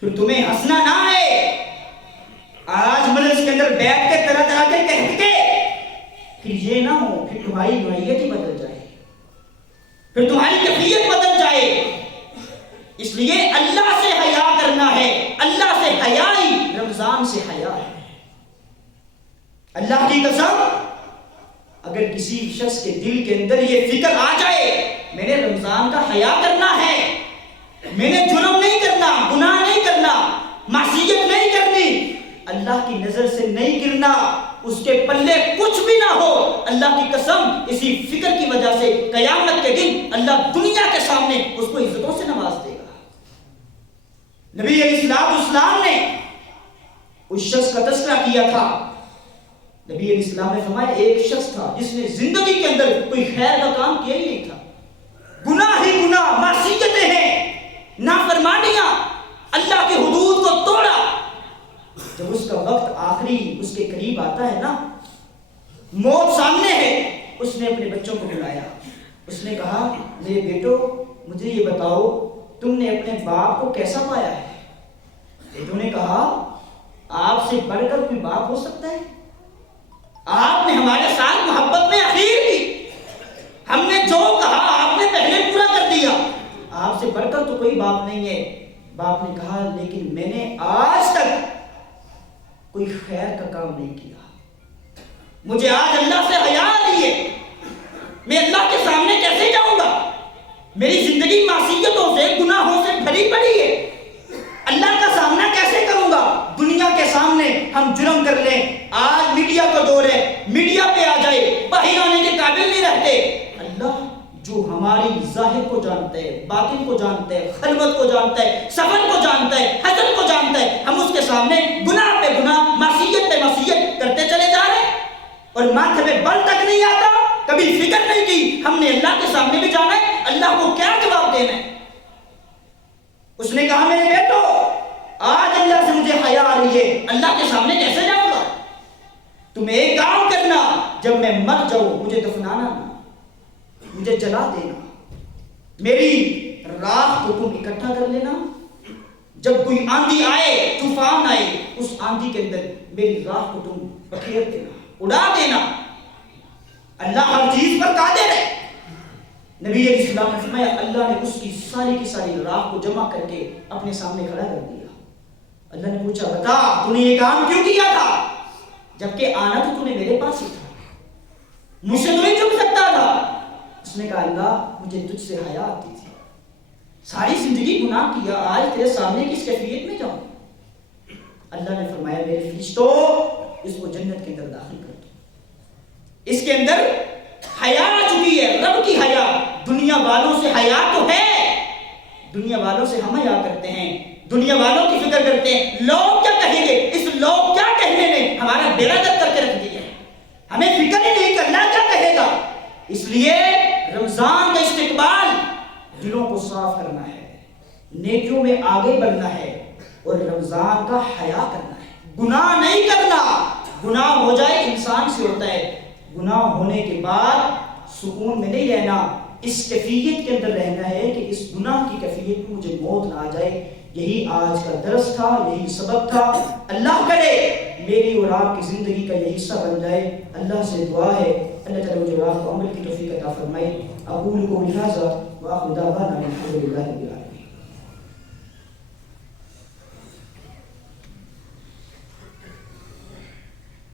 پھر تمہیں ہنسنا نہ آئے، آج مجلس کے اندر بیٹھ کے طرح طرح کے کہہ کے پھر یہ نہ ہو، پھر تمہاری نوعیت ہی بدل جائے، پھر تمہاری کیفیت بدل جائے. اس لیے اللہ سے حیا کرنا ہے. اللہ سے حیا ہی رمضان سے حیا ہے. اللہ کی قسم، اگر کسی شخص کے دل کے اندر یہ فکر آ جائے میں نے رمضان کا حیا کرنا ہے، میں نے جرم نہیں کرنا، گناہ نہیں کرنا، معصیت نہیں کرنی، اللہ کی نظر سے نہیں گرنا، اس کے پلے کچھ بھی نہ ہو، اللہ کی قسم اسی فکر کی وجہ سے قیامت کے دن اللہ دنیا کے سامنے اس کو عزتوں سے نواز دے گا. نبی علیہ السلام نے اس شخص کا تذکرہ کیا تھا. نبی علیہ السلام نے فرمایا ایک شخص تھا جس نے زندگی کے اندر کوئی خیر کا کام کیا ہی نہیں تھا. گناہ ہی گناہ، معصیتیں ہیں، نافرمانیاں، اللہ کی حدود کو توڑا. جب اس کا وقت آخری اس کے قریب آتا ہے نا، موت سامنے ہے، اس نے اپنے بچوں کو بلایا. اس نے کہا میرے بیٹو مجھے یہ بتاؤ تم نے اپنے باپ کو کیسا پایا ہے؟ بیٹوں نے کہا آپ سے بڑھ کر کوئی باپ ہو سکتا ہے؟ آپ نے ہمارے ساتھ محبت میں اخیر کی، ہم نے جو کہا آپ نے پہلے پورا کر دیا، آپ سے بڑھ کر تو کوئی باپ نہیں ہے. باپ نے کہا لیکن میں نے آج تک کوئی خیر کا کام نہیں کیا، مجھے آج اللہ سے حیا آ رہی ہے، میں اللہ کے سامنے کیسے جاؤں گا؟ میری زندگی معصیتوں سے، گناہوں سے بھری پڑی ہے، اللہ کا سامنا کیسے کروں گا؟ دنیا کے سامنے ہم جرم کر لیں. آج میڈیا کا دور ہے، میڈیا پہ آ جائے، باہر آنے کے قابل نہیں رہتے. اللہ جو ہماری ظاہر کو جانتا ہے، باطن کو جانتا ہے، خلوت کو جانتا ہے، سفر کو جانتا ہے، حسد کو جانتا ہے، ہم اس کے سامنے گناہ پہ گناہ، معصیت پہ معصیت کرتے چلے جا رہے ہیں اور ماتھے پہ بل تک نہیں آتا. کبھی فکر نہیں کی ہم نے اللہ کے سامنے بھی جانا ہے، اللہ کو کیا جواب دینا ہے. اس نے کہا میرے بیٹو آج اللہ سے مجھے حیا آ رہی ہے، اللہ کے سامنے کیسے جاؤں گا؟ تم ایک کام کرنا، جب میں مر جاؤں مجھے دفنانا نہ، مجھے جلا دینا، میری راکھ کو تم اکٹھا کر لینا. جب کوئی آندھی آئے، طوفان آئے، اس آندھی کے اندر میری راکھ کو تم بکھیر دینا، اڑا دینا. اللہ ہر چیز پر قادر ہے. نبی علیہ السلام نے فرمایا اللہ نے اس کی ساری راکھ کو جمع کر کے اپنے سامنے کھڑا کر دیا. اللہ نے پوچھا بتا تو نے یہ کام کیوں کیا تھا؟ جبکہ آنا تو نے میرے پاس ہی تھا، مجھ سے تو نہیں چھپ سکتا تھا. اس نے کہا اللہ مجھے تجھ سے حیا آتی تھی، ساری زندگی گناہ کیا، آج تیرے سامنے کس کیفیت میں جاؤں؟ اللہ نے فرمایا میرے فرشتوں اس کو جنت کے اندر داخل کر دو. اس کے اندر حیا آ چکی ہے، رب کی حیا. دنیا والوں سے حیا تو ہے، دنیا والوں سے ہم حیا کرتے ہیں، دنیا والوں کی فکر کرتے ہیں لوگ کیا کہیں گے. اس لوگ کیا کہنے نے ہمارا بیڑا گرک کر کے رکھ دیا ہے، ہمیں فکر ہی نہیں کہ اللہ کیا کہے گا. اس لیے رمضان کا استقبال دلوں کو صاف کرنا ہے، نیکیوں میں آگے بڑھنا ہے اور رمضان کا حیا کرنا ہے. گناہ نہیں کرنا، گناہ ہو جائے انسان سے ہوتا ہے، گناہ ہونے کے بعد سکون میں نہیں رہنا، اس کیفیت کے اندر رہنا ہے کہ اس گناہ کی کیفیت میں مجھے موت نہ آ جائے. یہی آج کا درس تھا، یہی سبق تھا. اللہ کرے میری اور آپ کی زندگی کا یہ حصہ بن جائے. اللہ سے دعا ہے اللہ تعالیٰ مجھے اور آپ کو عمل کی توفیق عطا فرمائے. اقول قولی ھذا وآخر دعوانا الحمد للہ رب العالمین.